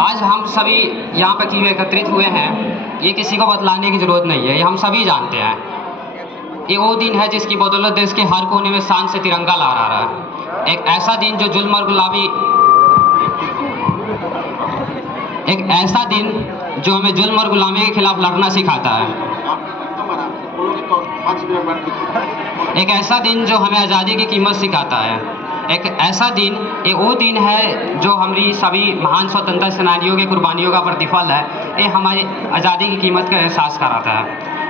आज हम सभी यहाँ पर क्यों एकत्रित हुए हैं, ये किसी को बतलाने की ज़रूरत नहीं है, ये हम सभी जानते हैं। ये वो दिन है जिसकी बदौलत देश के हर कोने में शान से तिरंगा लहरा रहा है। एक ऐसा दिन जो जुल्म और गुलामी, एक ऐसा दिन जो हमें जुल्म और गुलामी के खिलाफ लड़ना सिखाता है। एक ऐसा दिन जो हमें आज़ादी की कीमत सिखाता है। एक ऐसा दिन, ये वो दिन है जो हमारी सभी महान स्वतंत्रता सेनानियों के कुर्बानियों का प्रतिफल है। ये हमारी आज़ादी की कीमत का एहसास कराता है।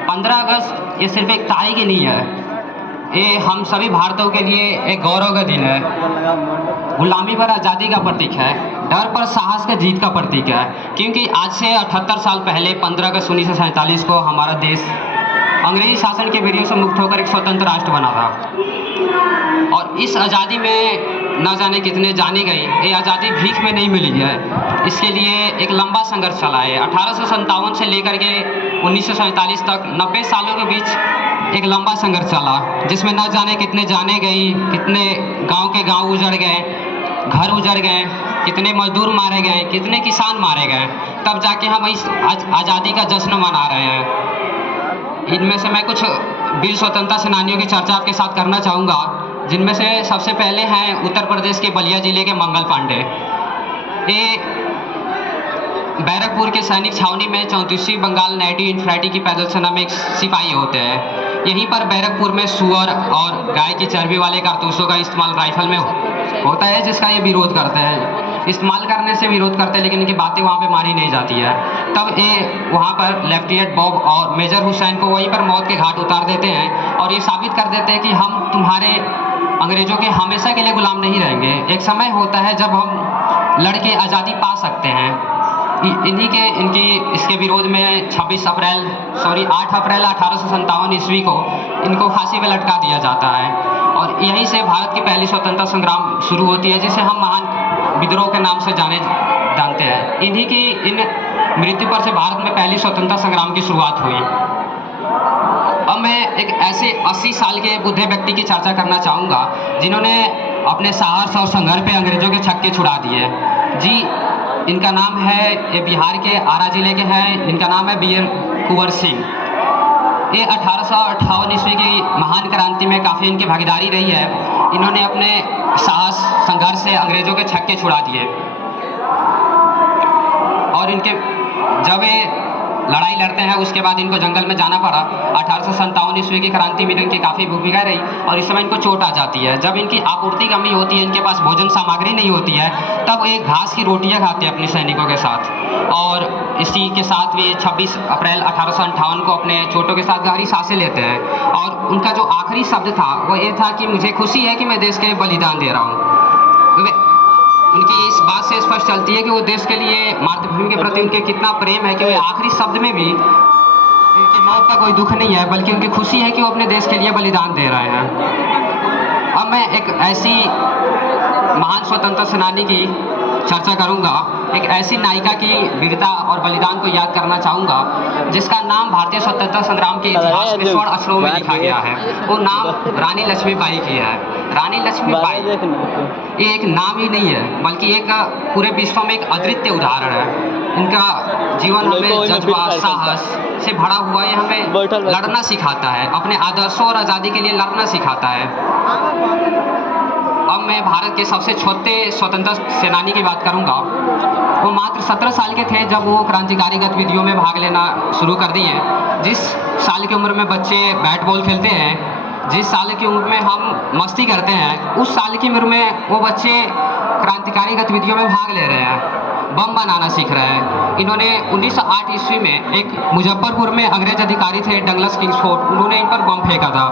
15 अगस्त ये सिर्फ एक तारीख ही नहीं है, ये हम सभी भारतीयों के लिए एक गौरव का दिन है। गुलामी पर आज़ादी का प्रतीक है, डर पर साहस का जीत का प्रतीक है। क्योंकि आज से 78 साल पहले 15 अगस्त 1947 को हमारा देश अंग्रेजी शासन के बेड़ियों से मुक्त होकर एक स्वतंत्र राष्ट्र बना था। और इस आज़ादी में न जाने कितने जाने गई। ये आज़ादी भीख में नहीं मिली है, इसके लिए एक लंबा संघर्ष चला है। 1857 से लेकर के 1947 तक 90 सालों के बीच एक लंबा संघर्ष चला, जिसमें न जाने कितने जाने गई, कितने गांव के गांव उजड़ गए, घर उजड़ गए, कितने मजदूर मारे गए, कितने किसान मारे गए। तब जाके हम इस आज़ादी का जश्न मना रहे हैं। इनमें से मैं कुछ वीर स्वतंत्रता सेनानियों की चर्चा आपके साथ करना चाहूँगा, जिनमें से सबसे पहले हैं उत्तर प्रदेश के बलिया जिले के मंगल पांडे। ये बैरकपुर के सैनिक छावनी में 34वीं बंगाल नाइटी इन्फैंट्री की पैदल सेना में एक सिपाही होते हैं। यहीं पर बैरकपुर में सुअर और गाय की चर्बी वाले कारतूसों का इस्तेमाल राइफल में होता है, जिसका ये विरोध करते हैं। इस्तेमाल करने से विरोध करते हैं, लेकिन इनकी बातें वहाँ पे मानी नहीं जाती है। तब ये वहाँ पर लेफ्टिनेंट बॉब और मेजर हुसैन को वहीं पर मौत के घाट उतार देते हैं और ये साबित कर देते हैं कि हम तुम्हारे अंग्रेज़ों के हमेशा के लिए गुलाम नहीं रहेंगे। एक समय होता है जब हम लड़के आज़ादी पा सकते हैं। इसके विरोध में 8 अप्रैल 1857 ईस्वी को इनको फांसी पर लटका दिया जाता है। और यहीं से भारत की पहली स्वतंत्रता संग्राम शुरू होती है, जिसे हम महान विद्रोह के नाम से जानते हैं। इन्हीं की इन मृत्यु पर से भारत में पहली स्वतंत्रता संग्राम की शुरुआत हुई। अब मैं एक ऐसे 80 साल के बुढ़े व्यक्ति की चर्चा करना चाहूँगा, जिन्होंने अपने साहस और संघर्ष पे अंग्रेजों के छक्के छुड़ा दिए। जी, इनका नाम है, ये बिहार के आरा जिले के हैं। इनका नाम है वीर कुंवर सिंह। ये 1858 ईस्वी की महान क्रांति में काफ़ी इनकी भागीदारी रही है। इन्होंने अपने साहस संघर्ष से अंग्रेजों के छक्के छुड़ा दिए। और इनके जब ये लड़ाई लड़ते हैं, उसके बाद इनको जंगल में जाना पड़ा। 1857 ईस्वी की क्रांति में इनकी काफ़ी भूमिका रही और इस समय इनको चोट आ जाती है। जब इनकी आपूर्ति कमी होती है, इनके पास भोजन सामग्री नहीं होती है, तब ये घास की रोटियां खाते हैं अपने सैनिकों के साथ। और इसी के साथ वे 26 अप्रैल 1858 को अपने चोटों के साथ गहरी सांसें लेते हैं। और उनका जो आखिरी शब्द था वो ये था कि मुझे खुशी है कि मैं देश के लिए बलिदान दे रहा हूँ। उनकी इस बात से स्पष्ट चलती है कि वो देश के लिए, मातृभूमि के प्रति उनके कितना प्रेम है कि वो आखिरी शब्द में भी उनकी मौत का कोई दुख नहीं है, बल्कि उनकी खुशी है कि वो अपने देश के लिए बलिदान दे रहे हैं। अब मैं एक ऐसी महान स्वतंत्रता सेनानी की चर्चा करूंगा, एक ऐसी नायिका की वीरता और बलिदान को याद करना चाहूँगा, जिसका नाम भारतीय स्वतंत्रता संग्राम के इतिहास में स्वर्ण अक्षरों में लिखा गया है। वो नाम रानी लक्ष्मीबाई की है। रानी लक्ष्मीबाई ये एक नाम ही नहीं है, बल्कि एक पूरे विश्व में एक अद्वितीय उदाहरण है। इनका जीवन हमें जज्बा, साहस से भरा हुआ, ये हमें लड़ना सिखाता है, अपने आदर्शों और आज़ादी के लिए लड़ना सिखाता है। अब मैं भारत के सबसे छोटे स्वतंत्रता सेनानी की बात करूंगा। वो मात्र 17 साल के थे जब वो क्रांतिकारी गतिविधियों में भाग लेना शुरू कर दिए। जिस साल की उम्र में बच्चे बैट बॉल खेलते हैं, जिस साल की उम्र में हम मस्ती करते हैं, उस साल की उम्र में वो बच्चे क्रांतिकारी गतिविधियों में भाग ले रहे हैं, बम बनाना सीख रहे हैं। इन्होंने 1908 ईस्वी में एक मुजफ्फरपुर में अंग्रेज अधिकारी थे डगलस किंग्सफोर्ड, उन्होंने इन पर बम फेंका था,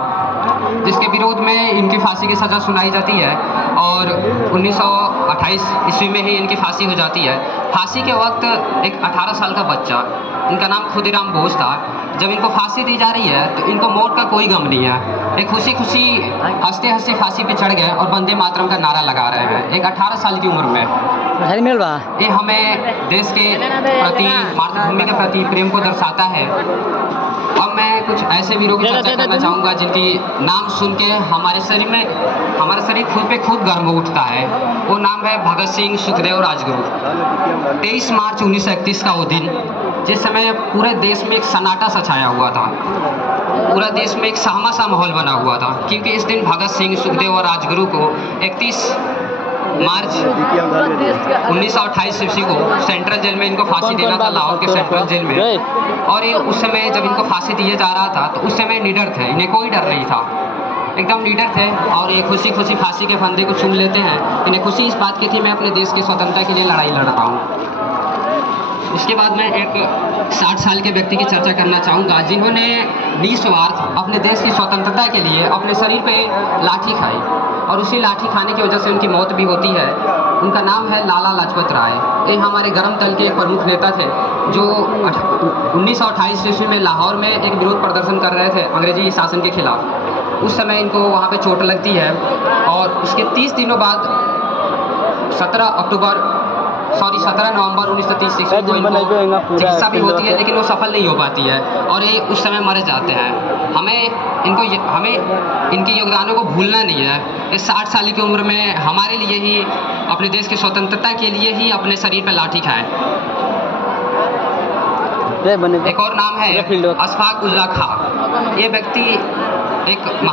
जिसके विरोध में इनकी फांसी की सज़ा सुनाई जाती है। और 1928 ईस्वी में ही इनकी फांसी हो जाती है। फांसी के वक्त एक 18 साल का बच्चा, इनका नाम खुदीराम बोस था, जब इनको फांसी दी जा रही है तो इनको मौत का कोई गम नहीं है। एक खुशी खुशी हंसते हंसते फांसी पे चढ़ गए और वंदे मातरम का नारा लगा रहे हैं, एक 18 साल की उम्र में। ये हमें देश के प्रति, मातृभूमि के प्रति प्रेम को दर्शाता है। अब मैं कुछ ऐसे वीरों की चर्चा करना चाहूँगा जिनकी नाम सुन के हमारा शरीर खुद पे खुद गर्व उठता है। वो नाम है भगत सिंह, सुखदेव, राजगुरु। 23 मार्च 1931 का वो दिन, जिस समय पूरे देश में एक सन्नाटा सा छाया हुआ था, पूरा देश में एक सहमा सा माहौल बना हुआ था, क्योंकि इस दिन भगत सिंह, सुखदेव और राजगुरु को 31 मार्च 1928 ईस्वी को सेंट्रल जेल में इनको फांसी देना था, लाहौर के सेंट्रल जेल में। और ये उस समय जब इनको फांसी दिए जा रहा था तो उस समय निडर थे, इन्हें कोई डर नहीं था, एकदम निडर थे। और ये खुशी खुशी फांसी के फंदे को चूम लेते हैं। इन्हें खुशी इस बात की थी, मैं अपने देश की स्वतंत्रता के लिए लड़ाई लड़ रहा हूँ। उसके बाद मैं एक 60 साल के व्यक्ति की चर्चा करना चाहूँगा जिन्होंने निस्वार्थ अपने देश की स्वतंत्रता के लिए अपने शरीर पे लाठी खाई, और उसी लाठी खाने की वजह से उनकी मौत भी होती है। उनका नाम है लाला लाजपत राय। ये हमारे गर्म दल के एक प्रमुख नेता थे जो 1928 ईस्वी में लाहौर में एक विरोध प्रदर्शन कर रहे थे अंग्रेजी शासन के खिलाफ। उस समय इनको वहाँ पे चोट लगती है, और उसके 30 दिनों बाद 17 नवंबर 1930 ईस्वी को इनको चिकित्सा भी होती है, लेकिन वो सफल नहीं हो पाती है और ये उस समय मर जाते हैं। हमें इनके योगदानों को भूलना नहीं है। इस 60 साल की उम्र में हमारे लिए ही, अपने देश की स्वतंत्रता के लिए ही अपने शरीर पर लाठी खाएं। एक और नाम है अशफाक उल्लाह खां। ये व्यक्ति एक